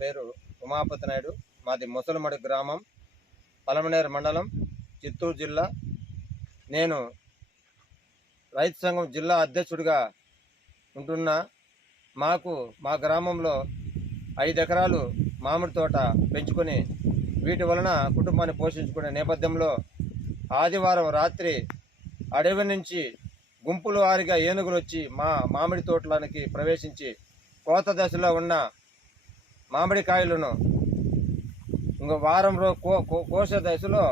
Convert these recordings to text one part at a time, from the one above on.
పేరు ఉమాపతి నాయుడు. మాది ముసలమడి గ్రామం, పలమనేరు మండలం, చిత్తూరు జిల్లా. నేను రైతు సంఘం జిల్లా అధ్యక్షుడిగా ఉంటున్నా. మా గ్రామంలో 5 ఎకరాలు మామిడి తోట పెంచుకొని వీటి వలన కుటుంబాన్ని పోషించుకునే నేపథ్యంలో ఆదివారం రాత్రి అడవి నుంచి గుంపుల వారిగా ఏనుగులు వచ్చి మా మామిడి తోటలకి ప్రవేశించి కోత దశలో ఉన్న మామిడికాయలను ఇంకో వారం కోసే దశలో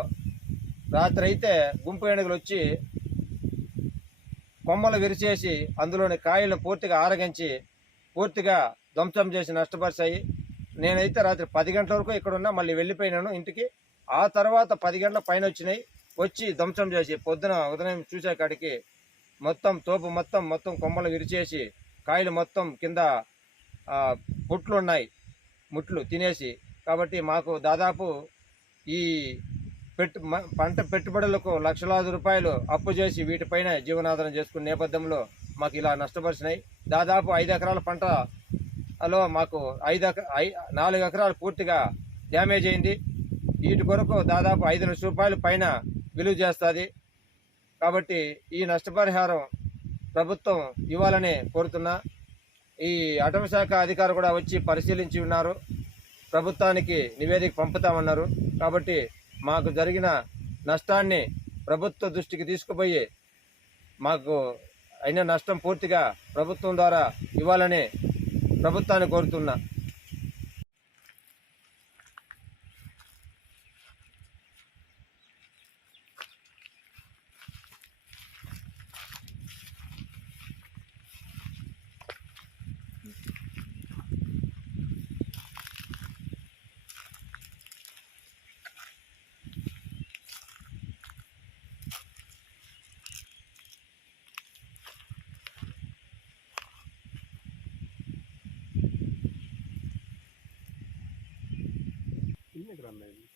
రాత్రి అయితే గుంపు ఏనుగులు వచ్చి కొమ్మలు విరిచేసి అందులోని కాయలను పూర్తిగా ఆరగించి పూర్తిగా ధ్వంసం చేసి నష్టపరిచాయి. నేనైతే రాత్రి 10 గంటల వరకు ఇక్కడ ఉన్నా, మళ్ళీ వెళ్ళిపోయినాను ఇంటికి. ఆ తర్వాత 10 గంటల పైన వచ్చి ధ్వంసం చేసి పొద్దున ఉదయం చూసే కాడికి మొత్తం తోపు మొత్తం కొమ్మలు విరిచేసి కాయలు మొత్తం కింద పుట్లు ఉన్నాయి, ముట్లు తినేసి. కాబట్టి మాకు దాదాపు ఈ పంట పెట్టుబడులకు లక్షలాది రూపాయలు అప్పు చేసి వీటిపైన జీవనాధారం చేసుకునే నేపథ్యంలో మాకు ఇలా నష్టపరిచినాయి. దాదాపు 5 ఎకరాల పంటలో మాకు 4 ఎకరాలు పూర్తిగా డ్యామేజ్ అయింది. వీటి కొరకు దాదాపు 5 లక్షల రూపాయల పైన విలువ చేస్తుంది. కాబట్టి ఈ నష్టపరిహారం ప్రభుత్వం ఇవ్వాలని కోరుతున్నా. ఈ అటవీ శాఖ అధికారులు కూడా వచ్చి పరిశీలించి ఉన్నారు, ప్రభుత్వానికి నివేదిక పంపుతామన్నారు. కాబట్టి మాకు జరిగిన నష్టాన్ని ప్రభుత్వ దృష్టికి తీసుకుపోయి మాకు అయిన నష్టం పూర్తిగా ప్రభుత్వం ద్వారా ఇవ్వాలని ప్రభుత్వాన్ని కోరుతున్నా. कितने ग्राम है?